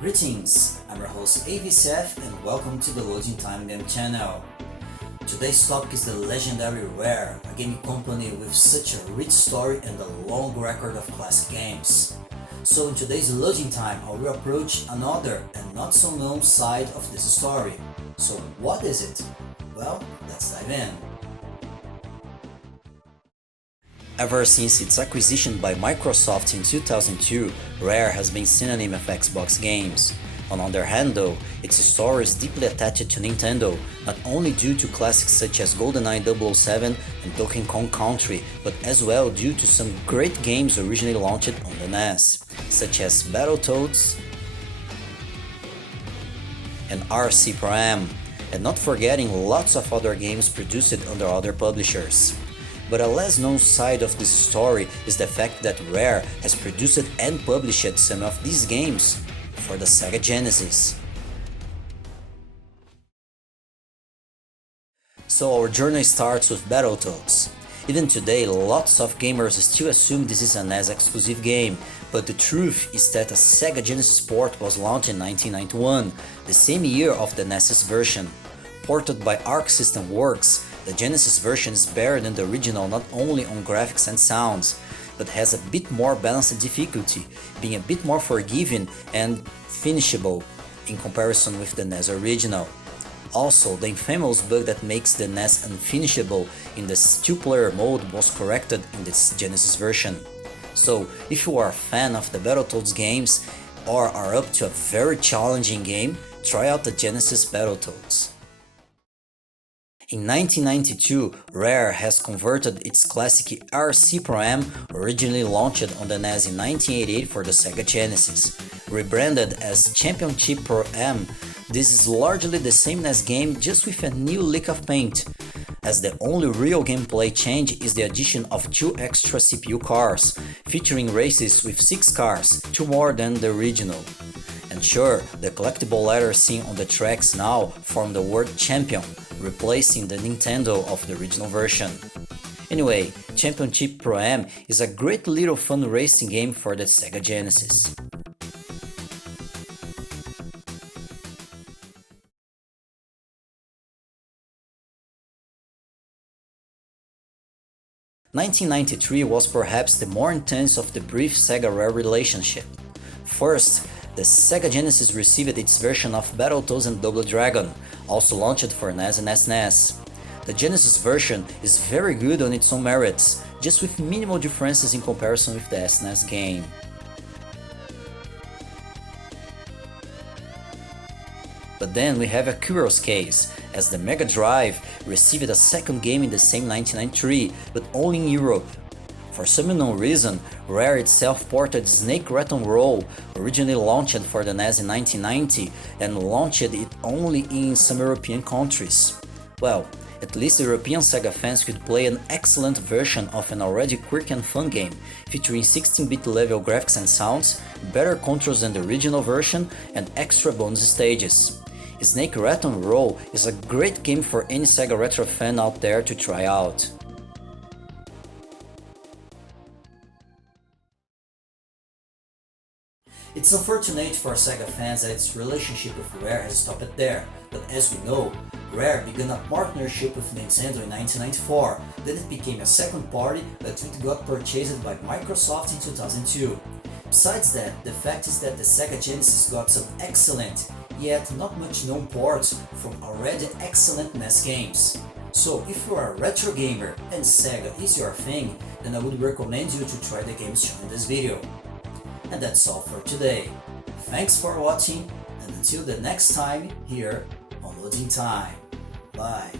Greetings, I'm your host AVCF and welcome to the Loading Time Game channel. Today's topic is the legendary Rare, a gaming company with such a rich story and a long record of classic games. So in today's Loading Time, I will approach another and not so known side of this story. So what is it? Well, let's dive in. Ever since its acquisition by Microsoft in 2002, Rare has been synonym of Xbox games. On the other hand though, its story is deeply attached to Nintendo, not only due to classics such as GoldenEye 007 and Donkey Kong Country, but as well due to some great games originally launched on the NES, such as Battletoads and RC Pro-Am, and not forgetting lots of other games produced under other publishers. But a less known side of this story is the fact that Rare has produced and published some of these games for the Sega Genesis. So our journey starts with Battletoads. Even today, lots of gamers still assume this is a NES exclusive game, but the truth is that a Sega Genesis port was launched in 1991, the same year of the NES's version. Ported by Arc System Works, the Genesis version is better than the original not only on graphics and sounds, but has a bit more balanced difficulty, being a bit more forgiving and finishable in comparison with the NES original. Also, the infamous bug that makes the NES unfinishable in the two-player mode was corrected in this Genesis version. So, if you are a fan of the Battletoads games or are up to a very challenging game, try out the Genesis Battletoads. In 1992, Rare has converted its classic RC Pro-Am, originally launched on the NES in 1988 for the Sega Genesis. Rebranded as Championship Pro-Am, this is largely the same NES game, just with a new lick of paint, as the only real gameplay change is the addition of 2 extra CPU cars, featuring races with 6 cars, 2 more than the original. And sure, the collectible letters seen on the tracks now form the word Champion, replacing the Nintendo of the original version. Anyway, Championship Pro-Am is a great little fun racing game for the Sega Genesis. "1993 was perhaps the more intense of the brief Sega-Rare relationship. First, the Sega Genesis received its version of Battletoads and Double Dragon, also launched for NES and SNES. The Genesis version is very good on its own merits, just with minimal differences in comparison with the SNES game. But then we have a curious case, as the Mega Drive received a second game in the same 1993, but only in Europe. For some unknown reason, Rare itself ported Snake Rattle Roll, originally launched for the NES in 1990, and launched it only in some European countries. Well, at least European Sega fans could play an excellent version of an already quick and fun game, featuring 16-bit level graphics and sounds, better controls than the original version, and extra bonus stages. Snake Rattle Roll is a great game for any Sega Retro fan out there to try out. It's unfortunate for Sega fans that its relationship with Rare has stopped there, but as we know, Rare began a partnership with Nintendo in 1994, then it became a second party until it got purchased by Microsoft in 2002. Besides that, the fact is that the Sega Genesis got some excellent, yet not much known ports from already excellent NES games. So if you are a retro gamer and Sega is your thing, then I would recommend you to try the games shown in this video. And that's all for today. Thanks for watching, and until the next time here on Loading Time. Bye.